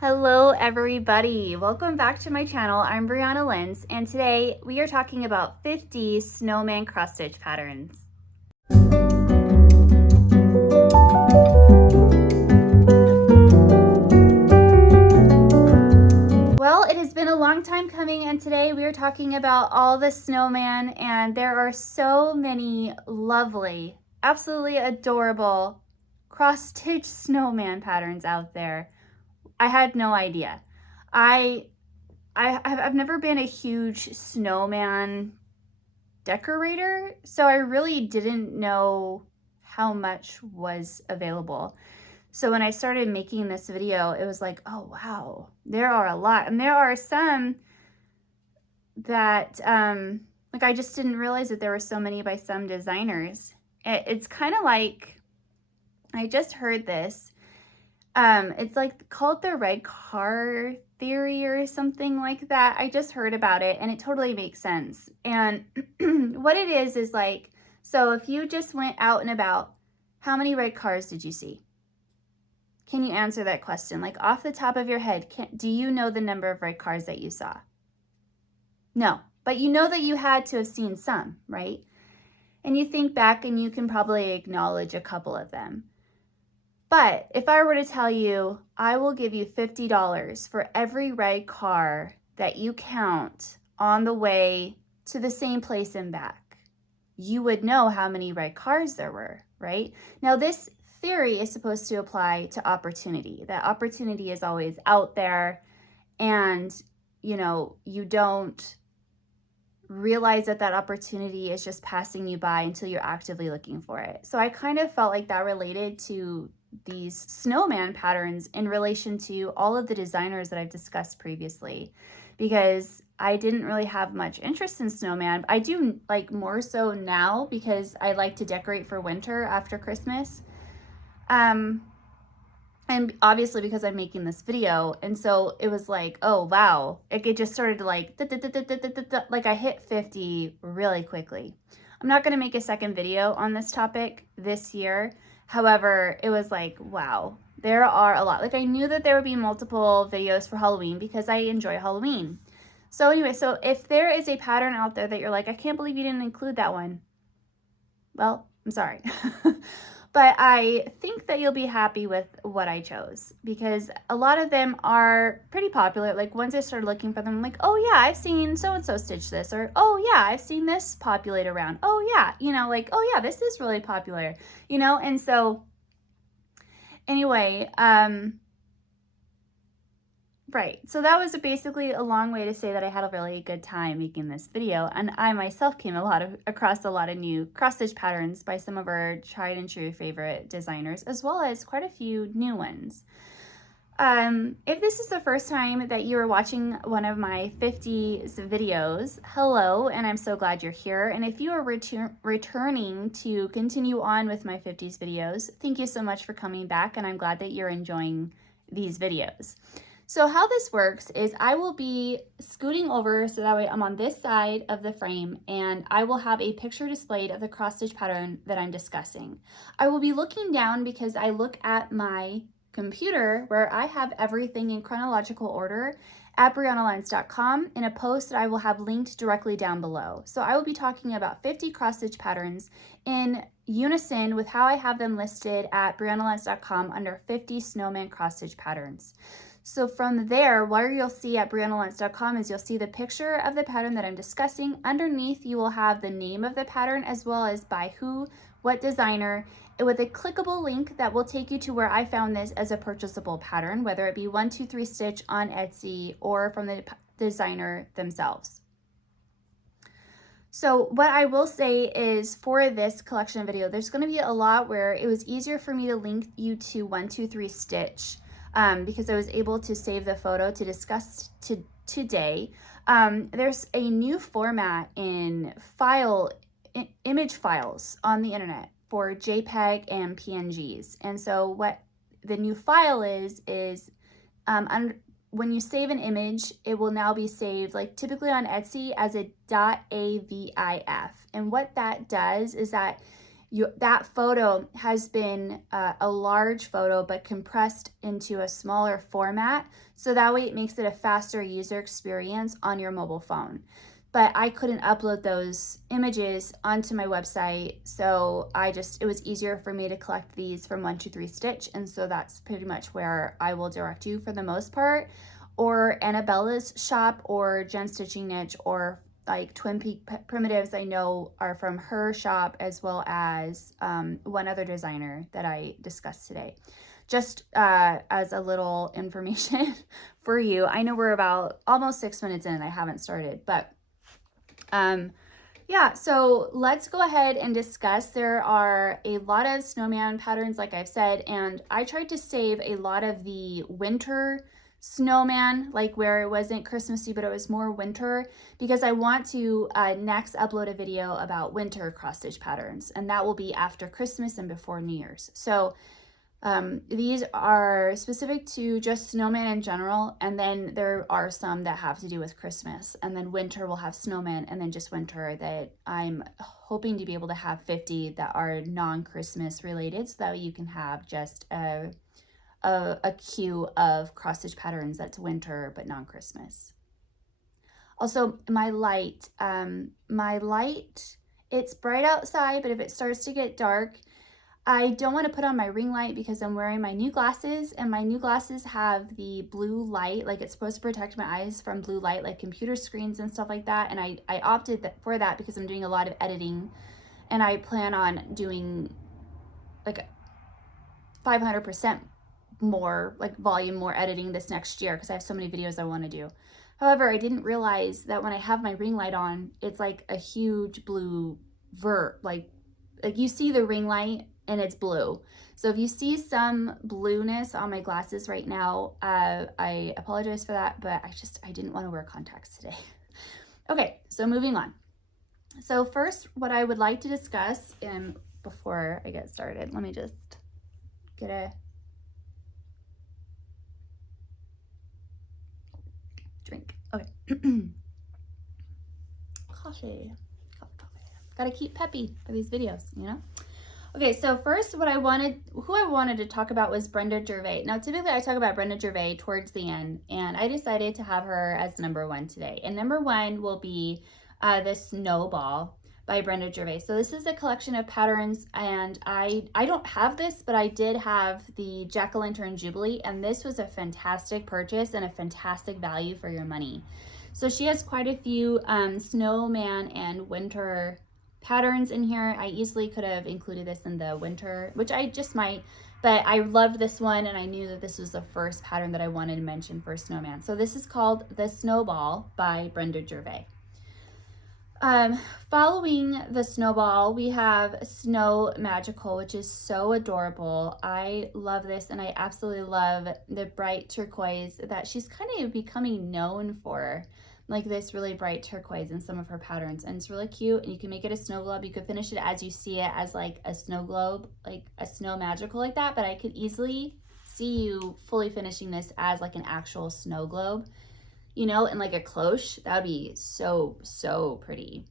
Hello everybody, welcome back to my channel. I'm Brianna Lenz, and today we are talking about 50 Snowman Cross Stitch Patterns. Well, it has been a long time coming, and today we are talking about all the snowman, and there are so many lovely, absolutely adorable cross stitch snowman patterns out there. I had no idea. I've never been a huge snowman decorator, so I really didn't know how much was available. So when I started making this video, it was like, oh wow, there are a lot. And there are some that, like I just didn't realize that there were so many by some designers. It's kind of like, I just heard this. It's like called the red car theory or something like that. I just heard about it and it totally makes sense. And what it is like, so if you just went out and about, how many red cars did you see? Can you answer that question? Like off the top of your head, do you know the number of red cars that you saw? No, but you know that you had to have seen some, right? And you think back and you can probably acknowledge a couple of them. But if I were to tell you, I will give you $50 for every red car that you count on the way to the same place and back, you would know how many red cars there were, right? Now, this theory is supposed to apply to opportunity. That opportunity is always out there and, you know, you don't realize that that opportunity is just passing you by until you're actively looking for it. So I kind of felt like that related to these snowman patterns in relation to all of the designers that I've discussed previously, because I didn't really have much interest in snowman. I do like more so now because I like to decorate for winter after Christmas. And obviously because I'm making this video. And so it was like, oh, wow. It just started to like I hit 50 really quickly. I'm not going to make a second video on this topic this year. However, it was like, wow, there are a lot. Like I knew that there would be multiple videos for Halloween because I enjoy Halloween. So anyway, so if there is a pattern out there that you're like, I can't believe you didn't include that one. Well, I'm sorry. But I think that you'll be happy with what I chose because a lot of them are pretty popular. Like once I started looking for them, I'm like, oh yeah, I've seen so-and-so stitch this, or oh yeah, I've seen this populate around. Oh yeah, you know, like, oh yeah, this is really popular, you know? And so anyway, right. So that was basically a long way to say that I had a really good time making this video, and I myself came across a lot of new cross-stitch patterns by some of our tried and true favorite designers, as well as quite a few new ones. If this is the first time that you are watching one of my 50s videos, hello, and I'm so glad you're here. And if you are returning to continue on with my 50s videos, thank you so much for coming back, and I'm glad that you're enjoying these videos. So how this works is I will be scooting over so that way I'm on this side of the frame and I will have a picture displayed of the cross stitch pattern that I'm discussing. I will be looking down because I look at my computer where I have everything in chronological order at briannalenz.com in a post that I will have linked directly down below. So I will be talking about 50 cross stitch patterns in unison with how I have them listed at briannalenz.com under 50 snowman cross stitch patterns. So from there, what you'll see at briannalenz.com is you'll see the picture of the pattern that I'm discussing. Underneath, you will have the name of the pattern as well as by who, what designer, with a clickable link that will take you to where I found this as a purchasable pattern, whether it be 123 Stitch on Etsy or from the designer themselves. So what I will say is for this collection video, there's going to be a lot where it was easier for me to link you to 123 Stitch. Because I was able to save the photo to discuss today. There's a new format in image files on the internet for JPEG and PNGs. And so what the new file is when you save an image, it will now be saved, like typically on Etsy, as a .avif. And what that does is that that photo has been a large photo but compressed into a smaller format, so that way it makes it a faster user experience on your mobile phone. But I couldn't upload those images onto my website, so it was easier for me to collect these from 123 Stitch, and so that's pretty much where I will direct you for the most part, or Annabella's shop, or Jen Stitching Niche, or like Twin Peak Primitives I know are from her shop, as well as one other designer that I discussed today. Just as a little information for you. I know we're about almost 6 minutes in and I haven't started, but yeah, so let's go ahead and discuss. There are a lot of snowman patterns, like I've said, and I tried to save a lot of the winter snowman, like where it wasn't Christmassy, but it was more winter, because I want to next upload a video about winter cross stitch patterns, and that will be after Christmas and before New Year's. So these are specific to just snowman in general, and then there are some that have to do with Christmas, and then winter will have snowman, and then just winter that I'm hoping to be able to have 50 that are non-Christmas related, so that you can have just a queue of cross stitch patterns that's winter but non-Christmas. Also, my light, it's bright outside, but if it starts to get dark, I don't want to put on my ring light because I'm wearing my new glasses, and my new glasses have the blue light, like it's supposed to protect my eyes from blue light, like computer screens and stuff like that. And I opted for that because I'm doing a lot of editing, and I plan on doing like 500% more, like volume, more editing this next year because I have so many videos I want to do. However, I didn't realize that when I have my ring light on, it's like a huge blue like you see the ring light and it's blue. So if you see some blueness on my glasses right now, I apologize for that, but I didn't want to wear contacts today. Okay, so moving on. So first, what I would like to discuss, and before I get started, let me just get a drink. Okay. Coffee. Gotta keep peppy for these videos, you know? Okay, so first who I wanted to talk about was Brenda Gervais. Now, typically I talk about Brenda Gervais towards the end, and I decided to have her as number one today. And number one will be the Snowball by Brenda Gervais. So this is a collection of patterns, and I don't have this, but I did have the Jack-o'-lantern Jubilee, and this was a fantastic purchase and a fantastic value for your money. So she has quite a few snowman and winter patterns in here. I easily could have included this in the winter, which I just might, but I loved this one, and I knew that this was the first pattern that I wanted to mention for snowman. So this is called the Snowball by Brenda Gervais. Following the Snowball, we have Snow Magical, which is so adorable. I love this, and I absolutely love the bright turquoise that she's kind of becoming known for, like this really bright turquoise in some of her patterns, and it's really cute. And you can make it a snow globe. You could finish it as you see it, as like a snow globe, like a Snow Magical like that, but I could easily see you fully finishing this as like an actual snow globe, you know, and like a cloche. That would be so pretty.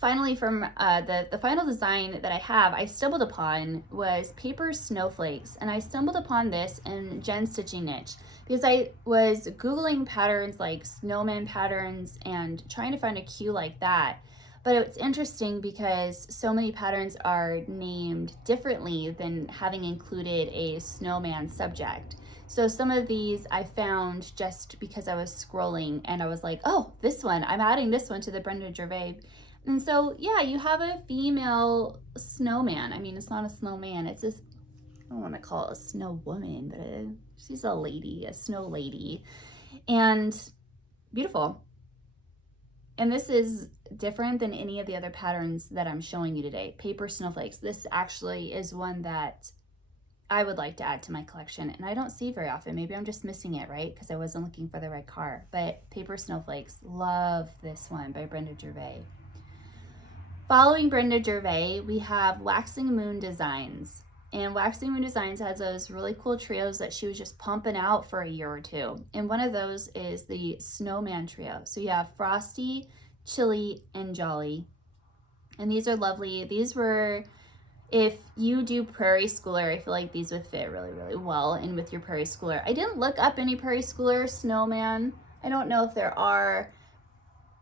Finally, from the final design that I stumbled upon was Paper Snowflakes, and I stumbled upon this in Jen Stitching Niche because I was Googling patterns like snowman patterns and trying to find a queue like that. But it's interesting because so many patterns are named differently than having included a snowman subject. So some of these I found just because I was scrolling and I was like, oh, this one, I'm adding this one to the Brenda Gervais. And so, yeah, you have a female snowman. I mean, it's not a snowman. It's just, I don't want to call it a snow woman, but she's a lady, a snow lady. And beautiful. And this is different than any of the other patterns that I'm showing you today. Paper Snowflakes. This actually is one that I would like to add to my collection, and I don't see very often. Maybe I'm just missing it, right? Because I wasn't looking for the right car. But Paper Snowflakes, love this one by Brenda Gervais. Following Brenda Gervais, we have Waxing Moon Designs. And Waxing Moon Designs has those really cool trios that she was just pumping out for a year or two. And one of those is the Snowman Trio. So you have Frosty, Chilly, and Jolly. And these are lovely. These were, if you do prairie schooler, I feel like these would fit really, really well in with your prairie schooler. I didn't look up any prairie schooler snowman. I don't know if there are,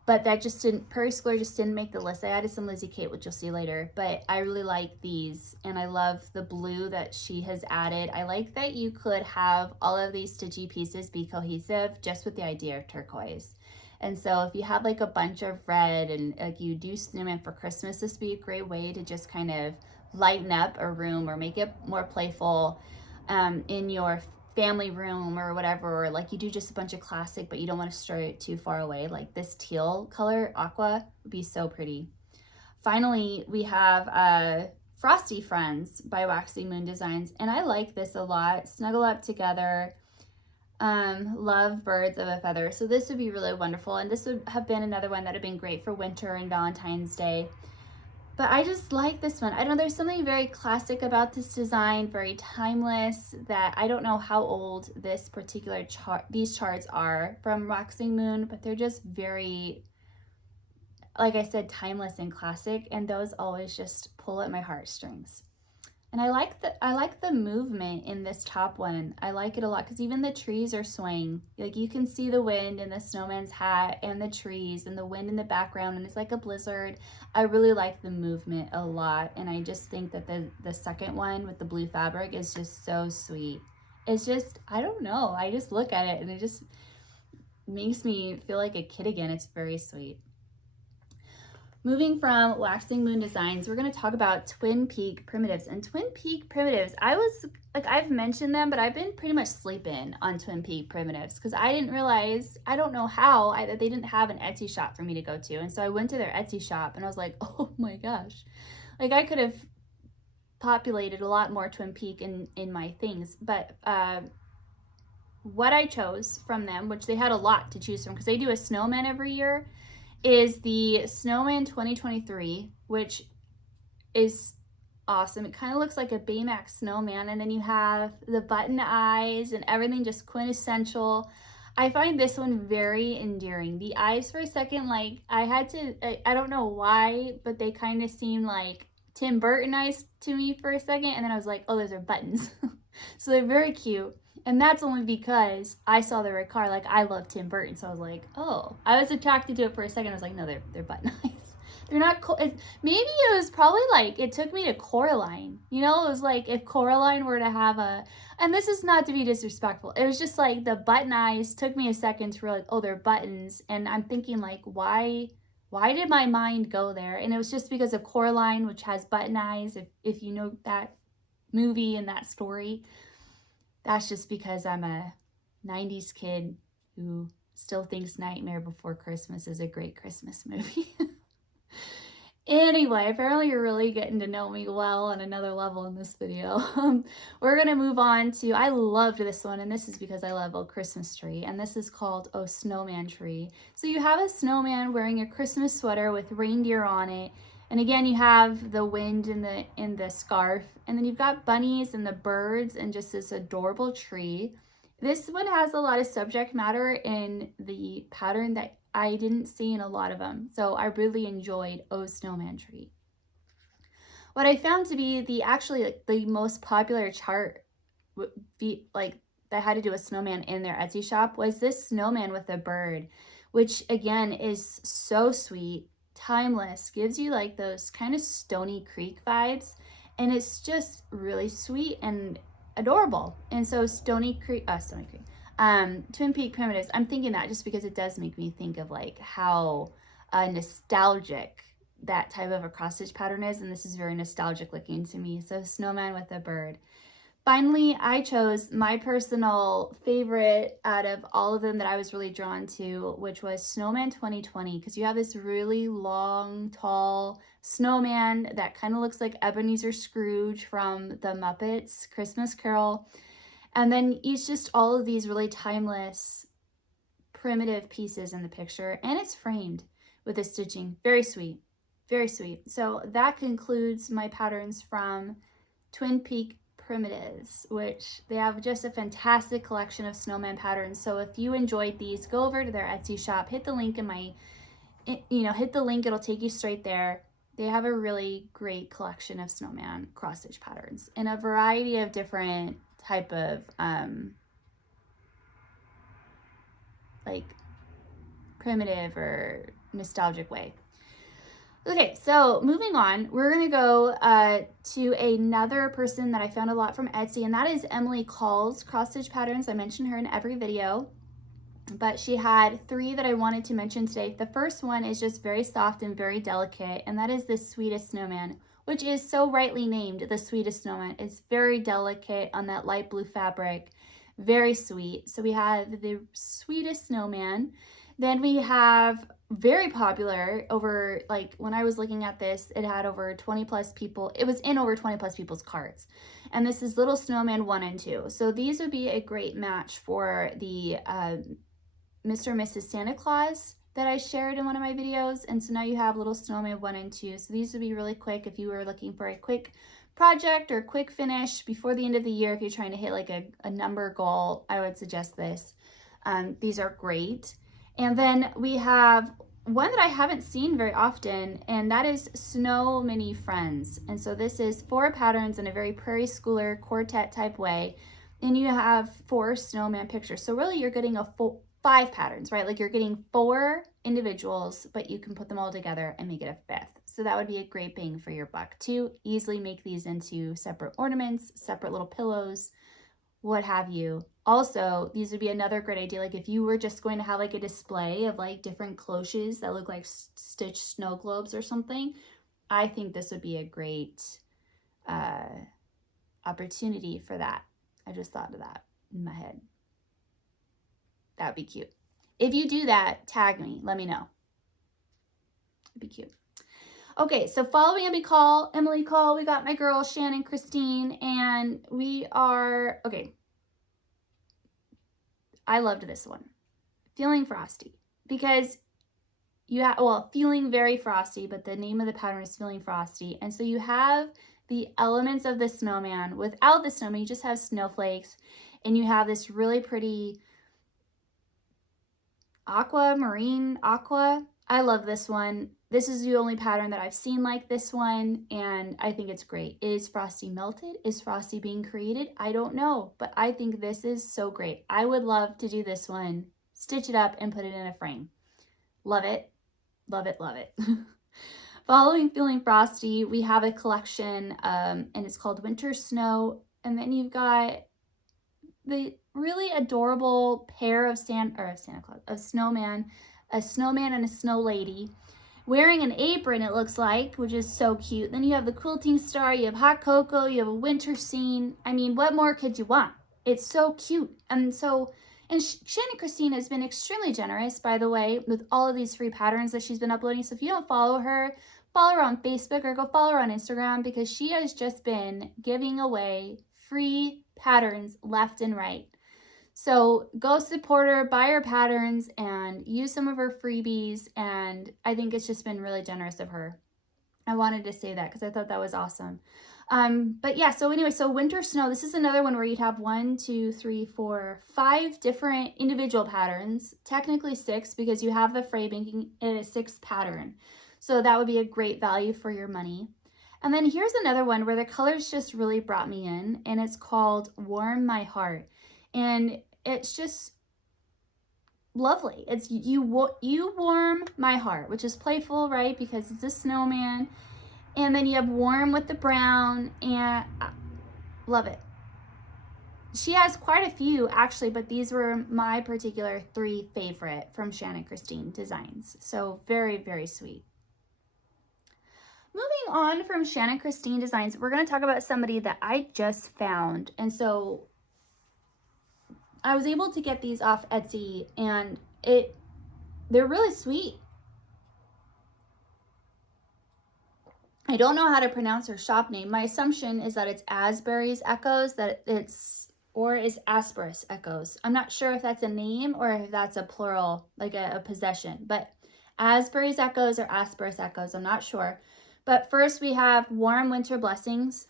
but that just didn't, prairie schooler just didn't make the list. I added some Lizzie Kate, which you'll see later, but I really like these, and I love the blue that she has added. I like that you could have all of these stitchy pieces be cohesive just with the idea of turquoise. And so if you have like a bunch of red and like you do snowman for Christmas, this would be a great way to just kind of lighten up a room or make it more playful in your family room or whatever, or like you do just a bunch of classic but you don't want to stray it too far away. Like this teal color, aqua, would be so pretty. Finally, we have Frosty Friends by Waxing Moon Designs, and I like this a lot. Snuggle up together, love birds of a feather. So this would be really wonderful, and this would have been another one that would have been great for winter and Valentine's Day. But I just like this one. I don't know, there's something very classic about this design, very timeless, that I don't know how old this particular chart, these charts are from Waxing Moon, but they're just very, like I said, timeless and classic, and those always just pull at my heartstrings. And I like the movement in this top one. I like it a lot because even the trees are swaying. Like you can see the wind in the snowman's hat and the trees and the wind in the background, and it's like a blizzard. I really like the movement a lot, and I just think that the second one with the blue fabric is just so sweet. It's just, I don't know, I just look at it and it just makes me feel like a kid again. It's very sweet. Moving from Waxing Moon Designs, we're going to talk about Twin Peak Primitives. And Twin Peak Primitives, I was, like, I've mentioned them, but I've been pretty much sleeping on Twin Peak Primitives because I didn't realize, I don't know how, that they didn't have an Etsy shop for me to go to. And so I went to their Etsy shop and I was like, oh my gosh. Like, I could have populated a lot more Twin Peak in my things. But what I chose from them, which they had a lot to choose from because they do a snowman every year, is the Snowman 2023, which is awesome. It kind of looks like a Baymax snowman, and then you have the button eyes and everything just quintessential. I find this one very endearing. The eyes for a second, like I don't know why, but they kind of seem like Tim Burton eyes to me for a second, and then I was like, oh, those are buttons. So they're very cute. And that's only because I saw the red car. Like, I love Tim Burton, so I was like, oh. I was attracted to it for a second. I was like, no, they're button eyes. They're not, maybe it was probably like, it took me to Coraline. You know, it was like if Coraline were to have a, and this is not to be disrespectful. It was just like the button eyes took me a second to realize, oh, they're buttons. And I'm thinking like, why did my mind go there? And it was just because of Coraline, which has button eyes, if you know that movie and that story. That's just because I'm a 90s kid who still thinks Nightmare Before Christmas is a great Christmas movie. Anyway, apparently you're really getting to know me well on another level in this video. We're going to move on to, I loved this one, and this is because I love Oh Christmas Tree, and this is called Oh Snowman Tree. So you have a snowman wearing a Christmas sweater with reindeer on it, and again you have the wind in the scarf, and then you've got bunnies and the birds and just this adorable tree. This one has a lot of subject matter in the pattern that I didn't see in a lot of them, so I really enjoyed Oh Snowman Tree. What I found to be the most popular chart that had to do a snowman in their Etsy shop was this snowman with a bird, which again is so sweet, timeless, gives you like those kind of Stony Creek vibes, and it's just really sweet and adorable. And so Twin Peak Primitives, I'm thinking that just because it does make me think of like how nostalgic that type of a cross stitch pattern is, and this is very nostalgic looking to me. So snowman with a bird. Finally, I chose my personal favorite out of all of them that I was really drawn to, which was Snowman 2020, because you have this really long, tall snowman that kind of looks like Ebenezer Scrooge from the Muppets Christmas Carol. And then it's just all of these really timeless, primitive pieces in the picture, and it's framed with the stitching. Very sweet, very sweet. So that concludes my patterns from Twin Peak Primitives, which they have just a fantastic collection of snowman patterns. So if you enjoyed these, go over to their Etsy shop, hit the link in my, hit the link, it'll take you straight there. They have a really great collection of Snowman Cross Stitch Patterns in a variety of different type of like primitive or nostalgic way. Okay, so moving on, we're gonna go to another person that I found a lot from Etsy, and that is Emily Call's Cross Stitch Patterns. I mention her in every video, but she had 3 that I wanted to mention today. The first one is just very soft and very delicate, and that is the Sweetest Snowman, which is so rightly named the Sweetest Snowman. It's very delicate on that light blue fabric, very sweet. So we have the Sweetest Snowman. Then we have very popular over, like when I was looking at this, it had over 20 plus people. It was in over 20 plus people's carts. And this is Little Snowman 1 and 2. So these would be a great match for the Mr. and Mrs. Santa Claus that I shared in one of my videos. And so now you have Little Snowman 1 and 2. So these would be really quick if you were looking for a quick project or quick finish before the end of the year. If you're trying to hit like a number goal, I would suggest this. These are great. And then we have one that I haven't seen very often, and that is Snow Mini Friends. And so this is 4 patterns in a very prairie schooler quartet type way. And you have 4 snowman pictures. So really you're getting 5 patterns, right? Like you're getting 4 individuals, but you can put them all together and make it a 5th. So that would be a great bang for your buck to easily make these into separate ornaments, separate little pillows, what have you. Also, these would be another great idea. Like if you were just going to have like a display of like different cloches that look like stitched snow globes or something, I think this would be a great opportunity for that. I just thought of that in my head. That would be cute. If you do that, tag me. Let me know. It'd be cute. Okay, so following Emily Call, we got my girl Shannon Christine, and we are, okay. I loved this one. Feeling Frosty, because you have, well, feeling very frosty, but the name of the pattern is Feeling Frosty. And so you have the elements of the snowman. Without the snowman, you just have snowflakes, and you have this really pretty marine aqua. I love this one. This is the only pattern that I've seen like this one, and I think it's great. Is Frosty melted? Is Frosty being created? I don't know, but I think this is so great. I would love to do this one, stitch it up, and put it in a frame. Love it, love it, love it. Following Feeling Frosty, we have a collection, and it's called Winter Snow, and then you've got the really adorable pair of snowman, a snowman and a snow lady, wearing an apron, it looks like, which is so cute. Then you have the quilting star, you have hot cocoa, you have a winter scene. I mean, what more could you want? It's so cute. And Shannon Christine has been extremely generous, by the way, with all of these free patterns that she's been uploading. So if you don't follow her on Facebook or go follow her on Instagram, because she has just been giving away free patterns left and right. So go support her, buy her patterns, and use some of her freebies. And I think it's just been really generous of her. I wanted to say that because I thought that was awesome. But yeah, so anyway, so Winter Snow, this is another one where you'd have 1, 2, 3, 4, 5 different individual patterns, technically 6 because you have the framing in a 6th pattern. So that would be a great value for your money. And then here's another one where the colors just really brought me in, and it's called Warm My Heart. And it's just lovely. It's you warm my heart, which is playful, right? Because it's a snowman. And then you have warm with the brown, and I love it. She has quite a few actually, but these were my particular 3 favorite from Shannon Christine Designs. So very, very sweet. Moving on from Shannon Christine Designs, we're going to talk about somebody that I just found. And so I was able to get these off Etsy, and they're really sweet. I don't know how to pronounce her shop name. My assumption is that it's Asbury's Echoes, or is Asperus Echoes. I'm not sure if that's a name or if that's a plural, like a possession, but Asbury's Echoes or Asperus Echoes, I'm not sure. But first we have Warm Winter Blessings,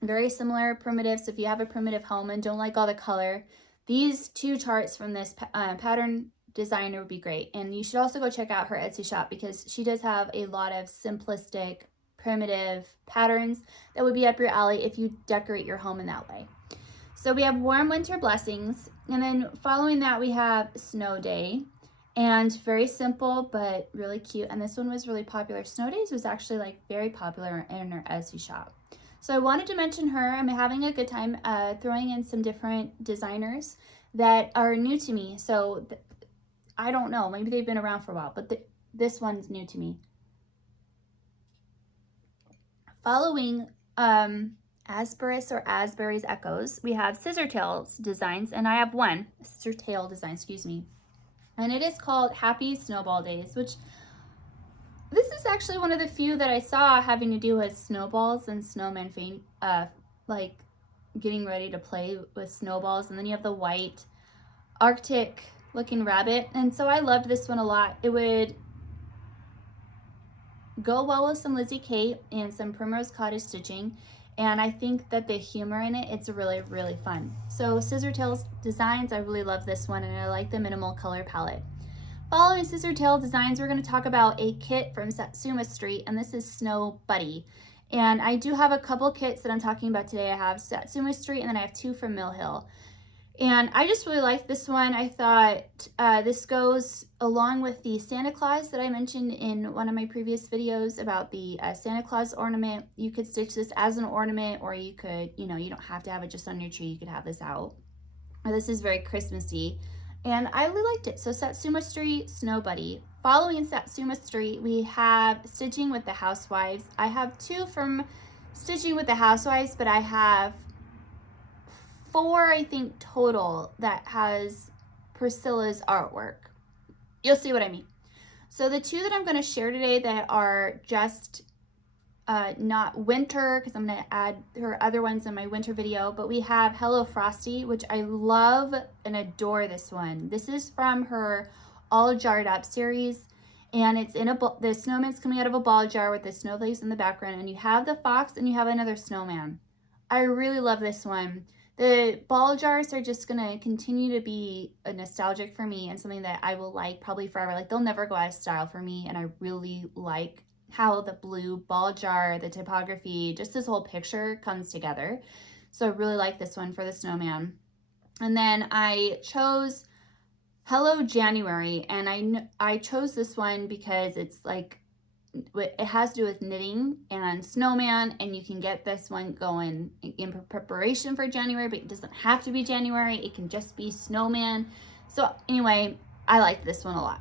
very similar primitive. So if you have a primitive home and don't like all the color, these 2 charts from this pattern designer would be great. And you should also go check out her Etsy shop because she does have a lot of simplistic, primitive patterns that would be up your alley if you decorate your home in that way. So we have Warm Winter Blessings, and then following that we have Snow Day, and very simple but really cute. And this one was really popular. Snow Days was actually like very popular in her Etsy shop. So I wanted to mention her. I'm having a good time throwing in some different designers that are new to me. So I don't know, maybe they've been around for a while, but this one's new to me. Following Asperus or Asbury's Echoes, we have Scissor Tails Designs, and I have one, Scissor Tail Design, excuse me. And it is called Happy Snowball Days, which this is actually one of the few that I saw having to do with snowballs and snowman like getting ready to play with snowballs. And then you have the white Arctic looking rabbit. And so I loved this one a lot. It would go well with some Lizzie Kate and some Primrose Cottage stitching. And I think that the humor in it, it's really, really fun. So Scissor Tails Designs, I really love this one, and I like the minimal color palette. Following Scissor Tail Designs, we're going to talk about a kit from Satsuma Street, and this is Snow Buddy. And I do have a couple kits that I'm talking about today. I have Satsuma Street, and then I have two from Mill Hill. And I just really like this one. I thought this goes along with the Santa Claus that I mentioned in one of my previous videos about the Santa Claus ornament. You could stitch this as an ornament, or you could, you know, you don't have to have it just on your tree. You could have this out. This is very Christmassy, and I really liked it. So Satsuma Street, Snow Buddy. Following Satsuma Street, we have Stitching with the Housewives. I have two from Stitching with the Housewives, but I have 4, I think, total that has Priscilla's artwork. You'll see what I mean. So the two that I'm going to share today that are just not winter, because I'm going to add her other ones in my winter video, but we have Hello Frosty, which I love and adore this one. This is from her All Jarred Up series, and it's in the snowman's coming out of a ball jar with the snowflakes in the background, and you have the fox and you have another snowman. I really love this one. The ball jars are just going to continue to be a nostalgic for me and something that I will like probably forever. Like, they'll never go out of style for me, and I really like how the blue ball jar, the typography, just this whole picture comes together. So I really like this one for the snowman. And then I chose Hello January, and I chose this one because it's like, it has to do with knitting and snowman, and you can get this one going in preparation for January, but it doesn't have to be January. It can just be snowman. So anyway, I like this one a lot.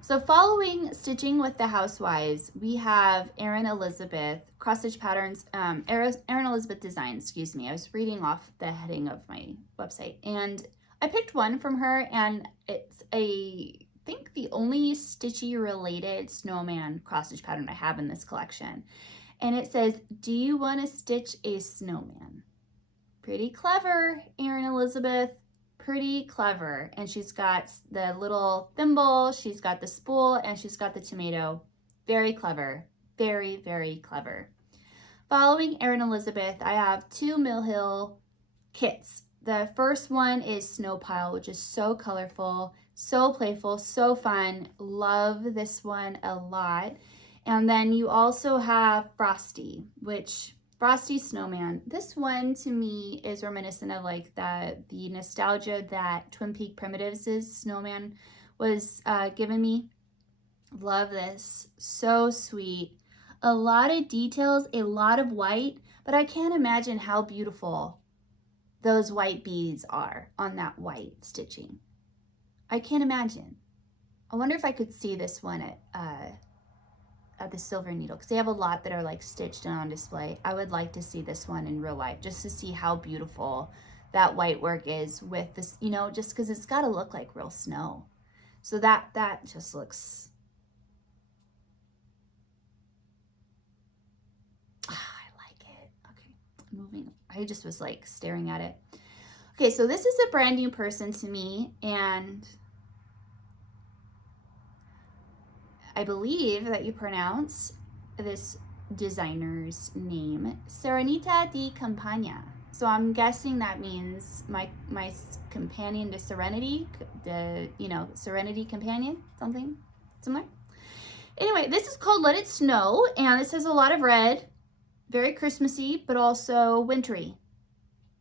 So following Stitching with the Housewives, we have Erin Elizabeth Cross Stitch Patterns, Erin Elizabeth Designs, excuse me. I was reading off the heading of my website, and I picked one from her, and it's I think the only stitchy related snowman cross stitch pattern I have in this collection. And it says, do you want to stitch a snowman? Pretty clever, Erin Elizabeth. Pretty clever. And she's got the little thimble, she's got the spool, and she's got the tomato. Very clever. Very, very clever. Following Erin Elizabeth, I have two Mill Hill kits. The first one is Snow Pile, which is so colorful, so playful, so fun. Love this one a lot. And then you also have Frosty, which Frosty Snowman. This one to me is reminiscent of like the nostalgia that Twin Peak Primitives' snowman was giving me. Love this. So sweet. A lot of details, a lot of white, but I can't imagine how beautiful those white beads are on that white stitching. I can't imagine. I wonder if I could see this one at the Silver Needle, because they have a lot that are like stitched and on display. I would like to see this one in real life just to see how beautiful that white work is with this, you know, just because it's got to look like real snow. So that just looks, I like it. Okay, moving. I just was like staring at it. Okay, so this is a brand new person to me, and I believe that you pronounce this designer's name Serenita di Campagna. So I'm guessing that means my companion to Serenity, Serenity companion, something similar. Anyway, this is called Let It Snow, and this has a lot of red, very Christmassy, but also wintry.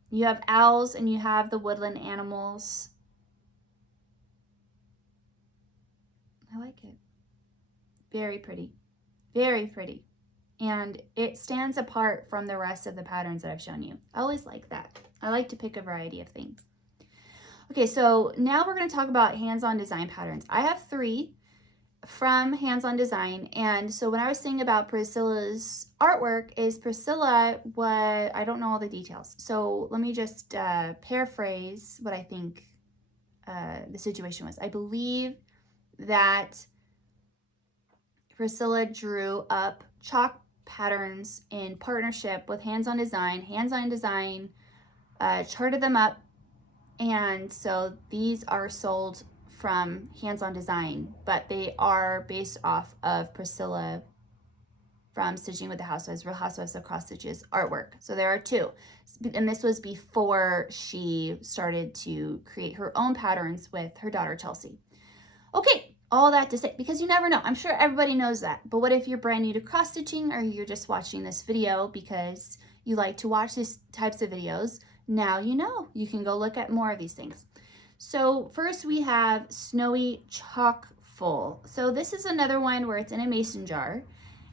You have owls and you have the woodland animals. I like it. Very pretty, very pretty. And it stands apart from the rest of the patterns that I've shown you. I always like that. I like to pick a variety of things. Okay, so now we're going to talk about hands-on design patterns. I have 3 from Hands-On Design, and so when I was saying about Priscilla's artwork, is Priscilla what, I don't know all the details, so let me just paraphrase what I think the situation was. I believe that Priscilla drew up chalk patterns in partnership with Hands-On Design. Hands-On Design charted them up, and so these are sold from Hands-On Design, but they are based off of Priscilla from Stitching with the Housewives, Real Housewives of Cross Stitches artwork. So there are 2, and this was before she started to create her own patterns with her daughter Chelsea. Okay, all that to say, because you never know, I'm sure everybody knows that, but what if you're brand new to cross stitching, or you're just watching this video because you like to watch these types of videos? Now you know, you can go look at more of these things. So first we have Snowy Chock-full. So this is another one where it's in a mason jar,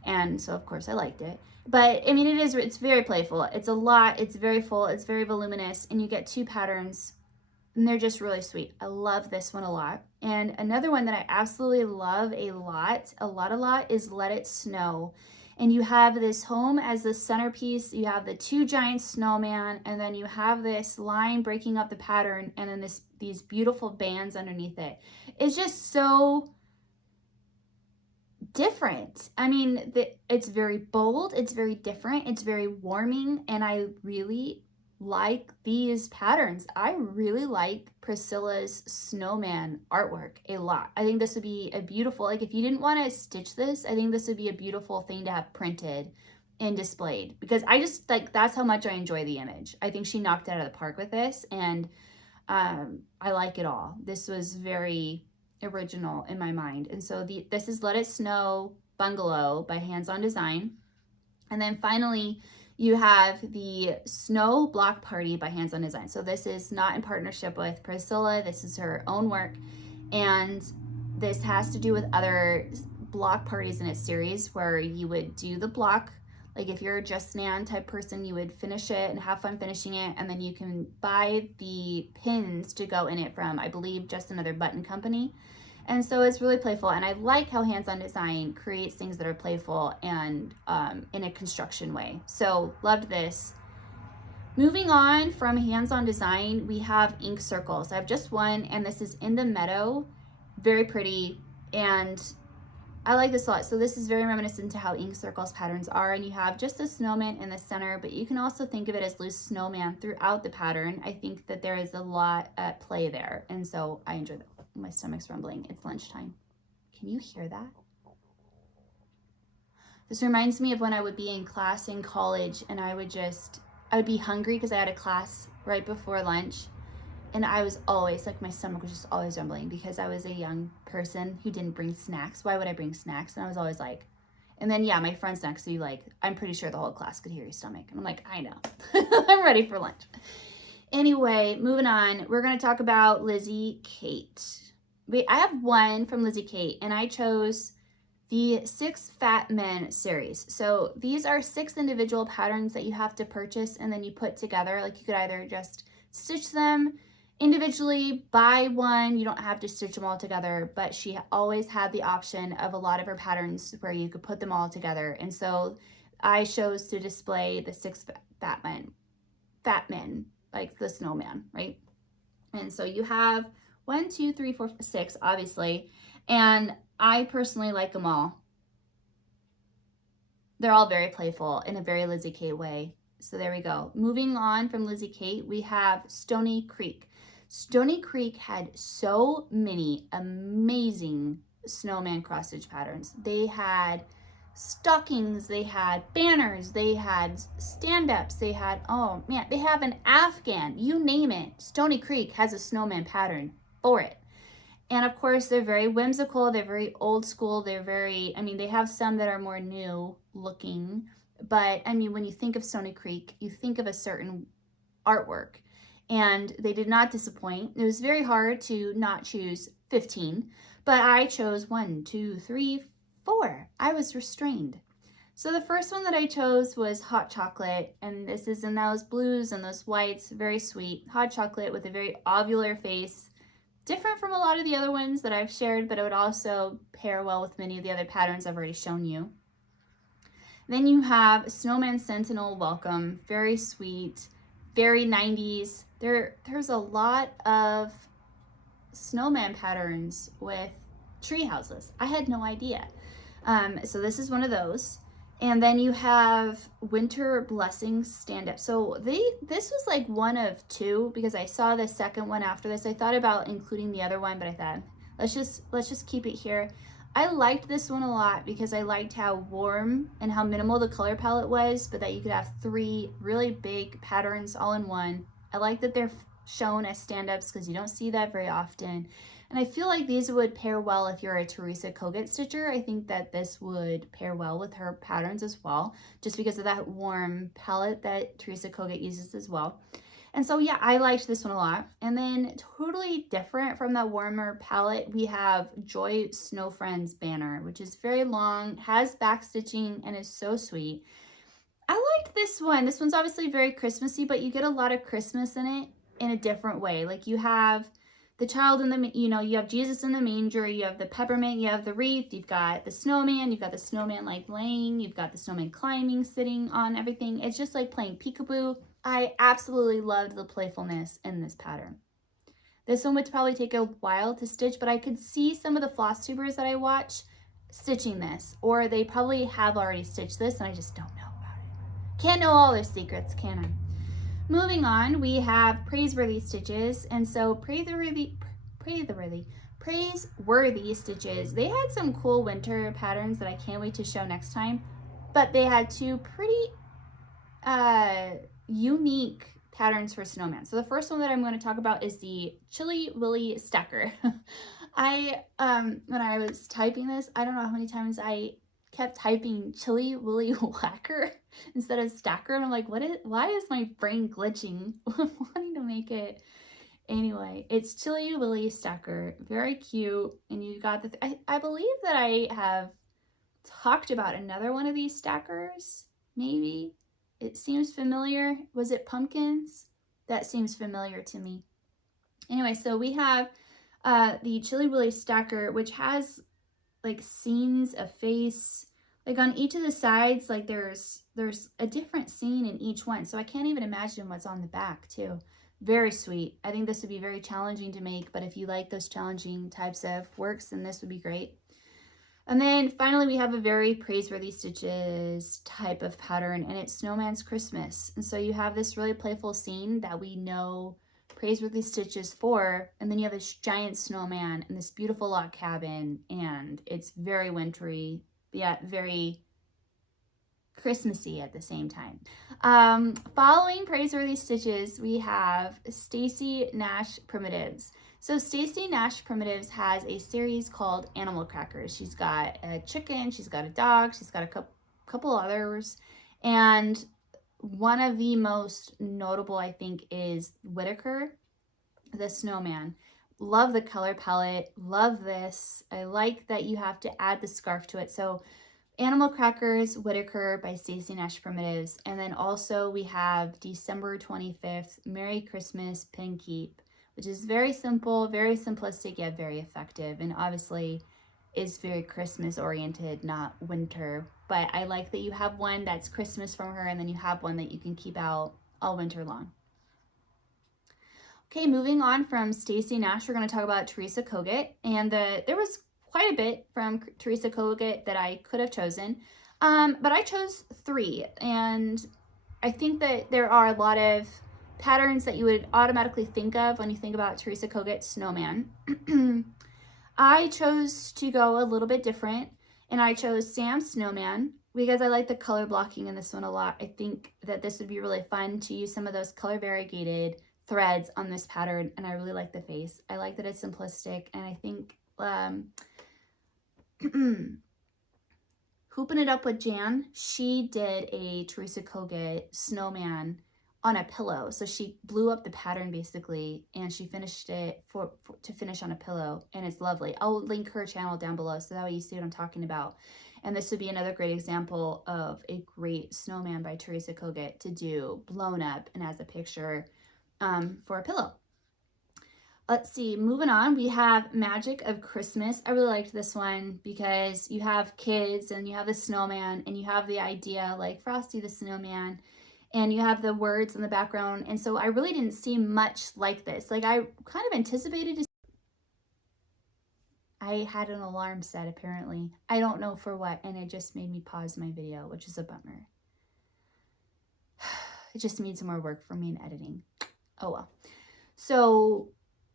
and so of course I liked it. But I mean, it's very playful. It's a lot, it's very full, it's very voluminous, and you get 2 patterns, and they're just really sweet. I love this one a lot. And another one that I absolutely love a lot is Let It Snow. And you have this home as the centerpiece, you have the 2 giant snowman, and then you have this line breaking up the pattern, and then these beautiful bands underneath it. It's just so different. I mean, it's very bold, it's very different, it's very warming, and I really like these patterns. I really like Priscilla's snowman artwork a lot. I think this would be a beautiful, like if you didn't want to stitch this, I think this would be a beautiful thing to have printed and displayed, because I just like, that's how much I enjoy the image. I think she knocked it out of the park with this, and I like it all. This was very original in my mind. And so this is Let It Snow Bungalow by Hands-On Design. And then finally, you have the Snow Block Party by Hands-On Design. So this is not in partnership with Priscilla. This is her own work. And this has to do with other block parties in its series, where you would do the block. Like if you're a Just Nan type person, you would finish it and have fun finishing it. And then you can buy the pins to go in it from, I believe, Just Another Button Company. And so it's really playful, and I like how Hands-On Design creates things that are playful and in a construction way. So loved this. Moving on from Hands-On Design, we have ink circles. I have just one, and this is In the Meadow. Very pretty, and I like this a lot. So this is very reminiscent to how ink circles patterns are, and you have just a snowman in the center, but you can also think of it as loose snowman throughout the pattern. I think that there is a lot at play there, and so I enjoy that. My stomach's rumbling. It's lunchtime. Can you hear that? This reminds me of when I would be in class in college, and I would be hungry because I had a class right before lunch, and I was always like, my stomach was just always rumbling because I was a young person who didn't bring snacks. Why would I bring snacks? And I was always like, and then yeah, my friends next to you, like, I'm pretty sure the whole class could hear your stomach. And I'm like, I know. I'm ready for lunch. Anyway, moving on, we're going to talk about Lizzie Kate. I have one from Lizzie Kate, and I chose the 6 Fat Men series. So these are 6 individual patterns that you have to purchase and then you put together. Like you could either just stitch them individually, buy one, you don't have to stitch them all together, but she always had the option of a lot of her patterns where you could put them all together. And so I chose to display the 6 fat men, like the snowman, right? And so you have 1, 2, 3, 4, 6, obviously, and I personally like them all. They're all very playful in a very Lizzie Kate way. So there we go. Moving on from Lizzie Kate, we have Stony Creek. Stony Creek had so many amazing Snowman Cross Stitch patterns. They had stockings, they had banners, they had stand-ups, they had, oh man, they have an Afghan, you name it. Stony Creek has a snowman pattern for it. And of course, they're very whimsical, they're very old school, they're very, I mean, they have some that are more new looking, but I mean, when you think of Stony Creek, you think of a certain artwork, and they did not disappoint. It was very hard to not choose 15, but I chose 1, 2, 3, 4. I was restrained. So the first one that I chose was hot chocolate, and this is in those blues and those whites, very sweet. Hot chocolate with a very ovular face, different from a lot of the other ones that I've shared, but it would also pair well with many of the other patterns I've already shown you. Then you have Snowman Sentinel Welcome, very sweet, very 90s. There's a lot of snowman patterns with tree houses. I had no idea. So this is one of those. And then you have Winter Blessing Stand Up. So this was like one of 2 because I saw the second one after this. I thought about including the other one, but I thought let's just keep it here. I liked this one a lot because I liked how warm and how minimal the color palette was, but that you could have 3 really big patterns all in one. I like that they're shown as stand-ups because you don't see that very often. And I feel like these would pair well if you're a Teresa Kogut stitcher. I think that this would pair well with her patterns as well, just because of that warm palette that Teresa Kogut uses as well. And so yeah, I liked this one a lot. And then totally different from that warmer palette, we have Joy Snow Friends banner, which is very long, has back stitching, and is so sweet. I liked this one. This one's obviously very Christmassy, but you get a lot of Christmas in it in a different way. Like you have the child in the, you have Jesus in the manger, you have the peppermint, you have the wreath, you've got the snowman, you've got the snowman like laying, you've got the snowman climbing, sitting on everything. It's just like playing peekaboo. I absolutely loved the playfulness in this pattern. This one would probably take a while to stitch, but I could see some of the floss tubers that I watch stitching this, or they probably have already stitched this and I just don't know about it. Can't know all their secrets, can I? Moving on, we have praiseworthy stitches, and so praiseworthy stitches, they had some cool winter patterns that I can't wait to show next time, but they had 2 pretty unique patterns for snowman. So the first one that I'm going to talk about is the Chilly Willy Stacker. When I was typing this, I don't know how many times I kept typing Chilly Willy Whacker instead of Stacker, and I'm like, why is my brain glitching wanting to make it? Anyway, it's Chilly Willy Stacker, very cute. And you got I believe that I have talked about another one of these stackers, maybe. It seems familiar. Was it pumpkins? That seems familiar to me. Anyway, so we have the Chilly Willy Stacker, which has like scenes of face, like on each of the sides, like there's a different scene in each one. So I can't even imagine what's on the back too. Very sweet. I think this would be very challenging to make, but if you like those challenging types of works, then this would be great. And then finally, we have a very praiseworthy stitches type of pattern, and it's Snowman's Christmas. And so you have this really playful scene that we know praiseworthy stitches for, and then you have this giant snowman and this beautiful log cabin, and it's very wintry, yet very Christmassy at the same time. Following praiseworthy stitches, we have Stacy Nash Primitives. So Stacy Nash Primitives has a series called Animal Crackers. She's got a chicken, she's got a dog, she's got a couple others, and one of the most notable, I think, is Whitaker, the snowman. Love the color palette, love this. I like that you have to add the scarf to it. So Animal Crackers, Whitaker by Stacy Nash Primitives. And then also we have December 25th, Merry Christmas Pin Keep, which is very simple, very simplistic, yet very effective. And obviously is very Christmas oriented, not winter. But I like that you have one that's Christmas from her, and then you have one that you can keep out all winter long. Okay, moving on from Stacy Nash, we're going to talk about Teresa Kogut. And there was quite a bit from Teresa Kogut that I could have chosen, but I chose 3. And I think that there are a lot of patterns that you would automatically think of when you think about Teresa Kogut Snowman. I chose to go a little bit different, And I chose Sam's Snowman because I like the color blocking in this one a lot. I think that this would be really fun to use some of those color variegated threads on this pattern, and I really like the face. I like that it's simplistic, and I think Hooping It Up with Jan, she did a Teresa Kogut snowman on a pillow. So she blew up the pattern basically, and she finished it to finish on a pillow, and it's lovely. I'll link her channel down below so that way you see what I'm talking about. And this would be another great example of a great snowman by Teresa Kogut to do blown up and as a picture for a pillow. Let's see, moving on, we have Magic of Christmas. I really liked this one because you have kids and you have the snowman and you have the idea like Frosty the Snowman and you have the words in the background. And so I really didn't see much like this. Like I kind of anticipated to. I had an alarm set apparently. I don't know for what, and it just made me pause my video, which is a bummer. It just needs some more work for me in editing. Oh well. So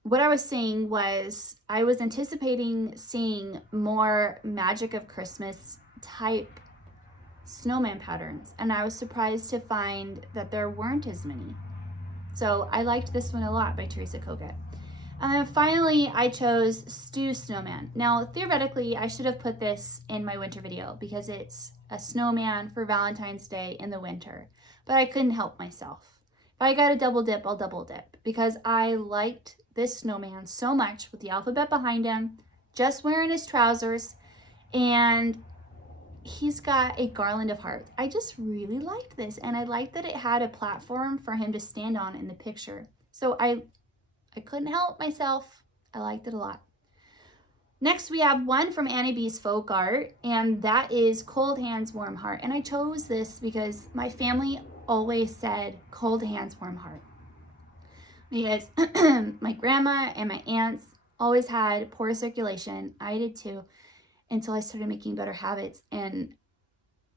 what I was saying was I was anticipating seeing more Magic of Christmas type snowman patterns, and I was surprised to find that there weren't as many. So I liked this one a lot by Teresa Kogut. And then finally I chose Stu Snowman. Now theoretically I should have put this in my winter video because it's a snowman for Valentine's Day in the winter, but I couldn't help myself. If I got a double dip, I'll double dip because I liked this snowman so much with the alphabet behind him, just wearing his trousers, and he's got a garland of hearts. I just really liked this, and I liked that it had a platform for him to stand on in the picture. So I couldn't help myself. I liked it a lot. Next, we have one from Annie B's Folk Art, and that is Cold Hands, Warm Heart. And I chose this because my family always said cold hands, warm heart. Because my grandma and my aunts always had poor circulation. I did too, until I started making better habits. And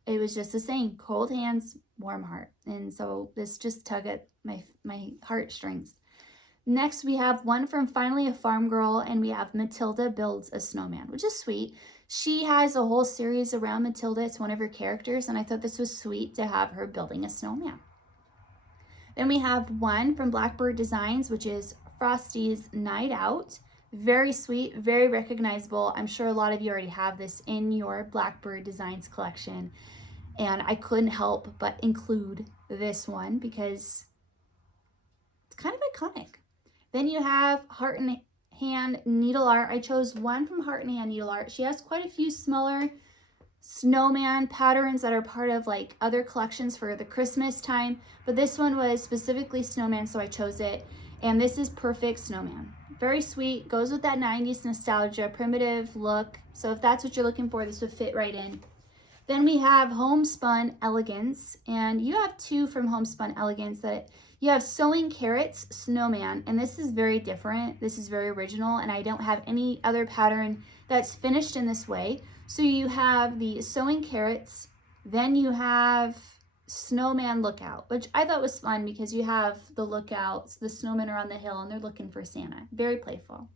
it was just the same, cold hands, warm heart. And so this just tugged at my heartstrings. Next, we have one from Finally a Farm Girl, and we have Matilda Builds a Snowman, which is sweet. She has a whole series around Matilda. It's one of her characters, and I thought this was sweet to have her building a snowman. Then we have one from Blackbird Designs, which is Frosty's Night Out. Very sweet, very recognizable. I'm sure a lot of you already have this in your Blackbird Designs collection, and I couldn't help but include this one because it's kind of iconic. Then you have Heart and Hand Needle Art. I chose one from Heart and Hand Needle Art. She has quite a few smaller snowman patterns that are part of like other collections for the Christmas time, but this one was specifically snowman, so I chose it. And this is Perfect Snowman. Very sweet, goes with that 90s nostalgia, primitive look. So if that's what you're looking for, this would fit right in. Then we have Homespun Elegance, and you have two from Homespun Elegance. That you have Sewing Carrots Snowman, and this is very different. This is very original, and I don't have any other pattern that's finished in this way. So you have the Sewing Carrots, then you have Snowman Lookout, which I thought was fun because you have the lookouts, the snowmen are on the hill and they're looking for Santa. Very playful.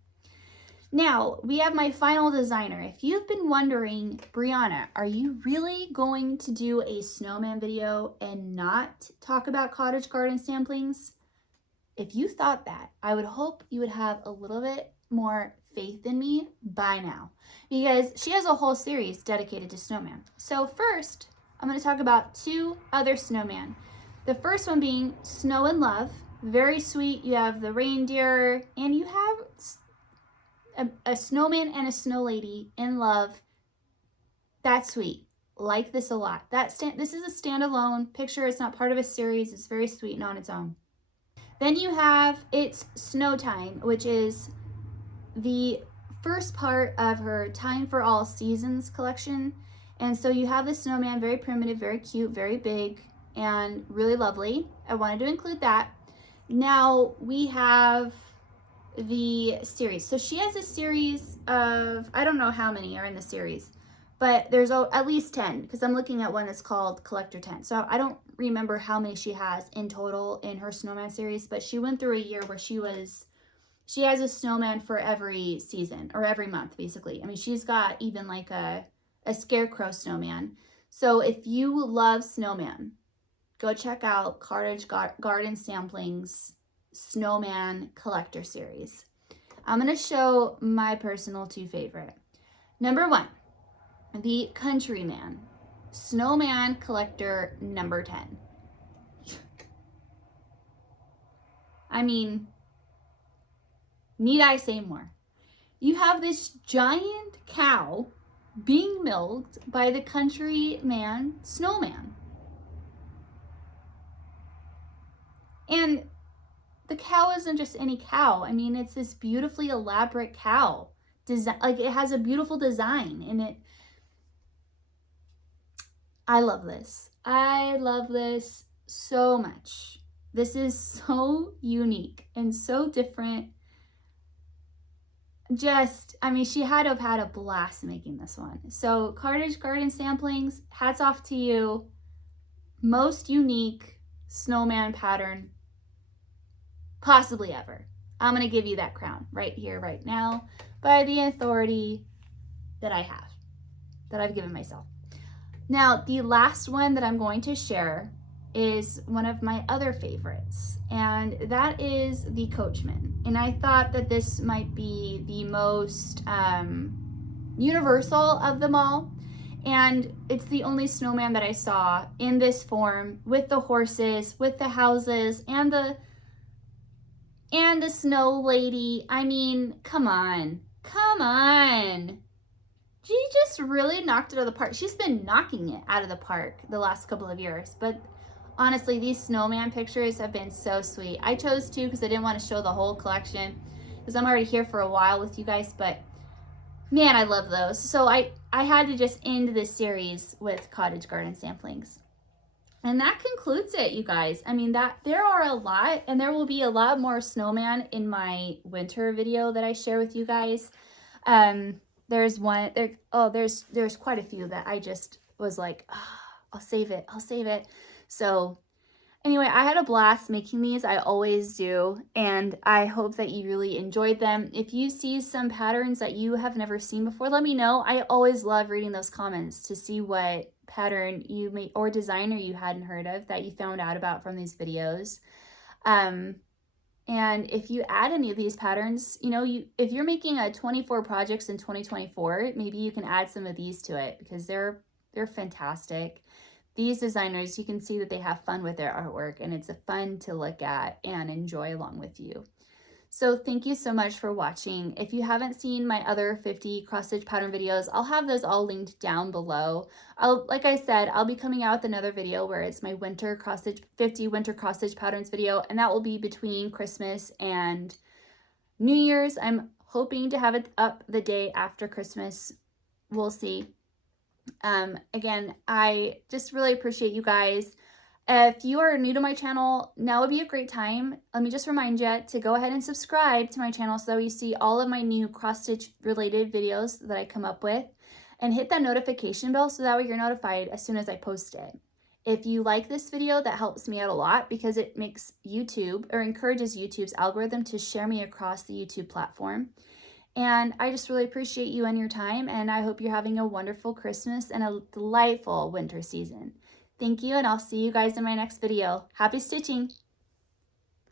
Now, we have my final designer. If you've been wondering, Brianna, are you really going to do a snowman video and not talk about cottage garden samplings? If you thought that, I would hope you would have a little bit more faith in me by now, because she has a whole series dedicated to snowman. So first, I'm going to talk about two other snowman. The first one being Snow and Love. Very sweet. You have the reindeer, and you have a snowman and a snow lady in love. That's sweet. Like this a lot. This is a standalone picture. It's not part of a series. It's very sweet and on its own. Then you have It's Snow Time, which is the first part of her Time for All Seasons collection. And so you have the snowman, very primitive, very cute, very big, and really lovely. I wanted to include that. Now we have the series. So she has a series of, I don't know how many are in the series, but there's at least 10, because I'm looking at one that's called Collector 10. So I don't remember how many she has in total in her snowman series, but she went through a year where she has a snowman for every season or every month, basically. I mean, she's got even like a a scarecrow snowman. So if you love snowman, go check out Cartage Garden Sampling's Snowman Collector Series. I'm going to show my personal 2 favorite. Number 1, the Countryman Snowman Collector number 10. I mean, need I say more? You have this giant cow being milked by the Countryman Snowman. And the cow isn't just any cow. I mean, it's this beautifully elaborate cow. Like, it has a beautiful design in it. I love this. I love this so much. This is so unique and so different. I mean, she had to have had a blast making this one. So Cartage Garden Samplings, hats off to you. Most unique snowman pattern possibly ever. I'm going to give you that crown right here, right now, by the authority that I have, that I've given myself. Now, the last one that I'm going to share is one of my other favorites, and that is the Coachman. And I thought that this might be the most universal of them all. And it's the only snowman that I saw in this form, with the horses, with the houses, and the snow lady. I mean, come on. She just really knocked it out of the park. She's been knocking it out of the park the last couple of years. But honestly, these snowman pictures have been so sweet. I chose 2 because I didn't want to show the whole collection, because I'm already here for a while with you guys. But man, I love those. So I had to just end this series with Cottage Garden Samplings. And that concludes it, you guys. I mean, there are a lot, and there will be a lot more snowman in my winter video that I share with you guys. There's one there. Oh, there's quite a few that I just was like, oh, I'll save it. So anyway, I had a blast making these. I always do. And I hope that you really enjoyed them. If you see some patterns that you have never seen before, let me know. I always love reading those comments to see what pattern you made or designer you hadn't heard of that you found out about from these videos. And if you add any of these patterns, you know, if you're making a 24 projects in 2024, maybe you can add some of these to it, because they're fantastic. These designers, you can see that they have fun with their artwork, and it's fun to look at and enjoy along with you. So thank you so much for watching. If you haven't seen my other 50 cross stitch pattern videos, I'll have those all linked down below. Like I said, I'll be coming out with another video where it's my 50 winter cross stitch patterns video, and that will be between Christmas and New Year's. I'm hoping to have it up the day after Christmas. We'll see. Again, I just really appreciate you guys. If you are new to my channel, now would be a great time. Let me just remind you to go ahead and subscribe to my channel so that you see all of my new cross-stitch related videos that I come up with, and hit that notification bell so that way you're notified as soon as I post it. If you like this video, that helps me out a lot, because it makes YouTube, or encourages YouTube's algorithm to share me across the YouTube platform. And I just really appreciate you and your time, and I hope you're having a wonderful Christmas and a delightful winter season. Thank you, and I'll see you guys in my next video. Happy stitching!